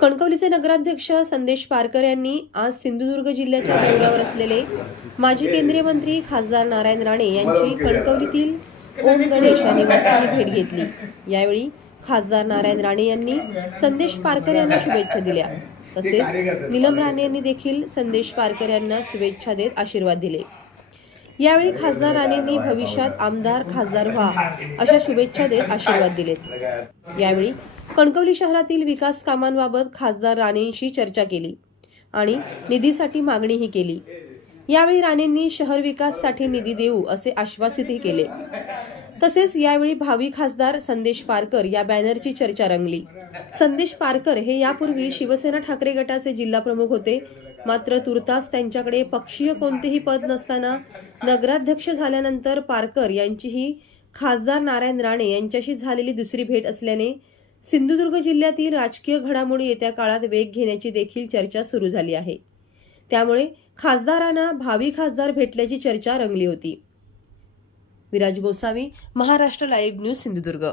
कणकवलीचे नगराध्यक्ष संदेश पारकर यांनी आज सिंधुदुर्ग जिल्ह्याच्या दौऱ्यावर असलेले माजी केंद्रीय मंत्री खासदार नारायण राणे यांची कणकवलीतील ओम गणेश या निवासस्थानी भेट घेतली। यावेळी खासदार नारायण राणे यांनी संदेश पारकर यांना शुभेच्छा दिल्या। तसेच नीलम राणे यांनी देखील संदेश पारकर यांना शुभेच्छा देत आशीर्वाद दिले। यावेळी खासदार राणेंनी भविष्यात आमदार खासदार व्हा अशा शुभेच्छा देत आशीर्वाद दिलेत। यावेळी कणकवली शहरातील विकास कामांबाबत खासदार राणेंशी चर्चा केली आणि निधीसाठी मागणीही केली। यावेळी राणेंनी शहर विकासासाठी निधी देऊ असे आश्वासितही केले। तसेच यावेळी भावी खासदार संदेश पारकर या बॅनरची चर्चा रंगली। संदेश पारकर हे यापूर्वी शिवसेना ठाकरे गटाचे जिल्हा प्रमुख होते, मात्र तुर्तास त्यांच्याकडे पक्षीय कोणतेही पद नसताना नगराध्यक्ष झाल्यानंतर पारकर यांचीही खासदार नारायण राणे यांच्याशी झालेली दुसरी भेट असल्याने सिंधुदुर्ग जिल्ह्यातील राजकीय घडामोडी येत्या काळात वेग घेण्याची देखील चर्चा सुरू झाली आहे। त्यामुळे खासदारांना भावी खासदार भेटल्याची चर्चा रंगली होती। Viraj Gosavi, Maharashtra live news, Sindhudurg.